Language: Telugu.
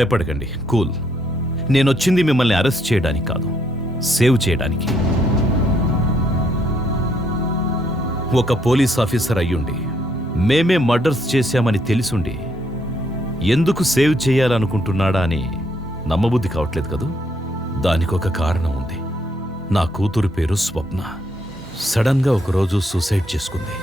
భయపడకండి, కూల్. నేనొచ్చింది మిమ్మల్ని అరెస్ట్ చేయడానికి కాదు, సేవ్ చేయడానికి. ఒక పోలీస్ ఆఫీసర్ అయ్యుండి మేమే మర్డర్స్ చేశామని తెలిసుండి ఎందుకు సేవ్ చేయాలనుకుంటున్నాడా అని నమ్మబుద్ధి కావట్లేదు కదూ? దానికొక కారణం ఉంది. నా కూతురు పేరు స్వప్న. సడన్గా ఒకరోజు సూసైడ్ చేసుకుంది.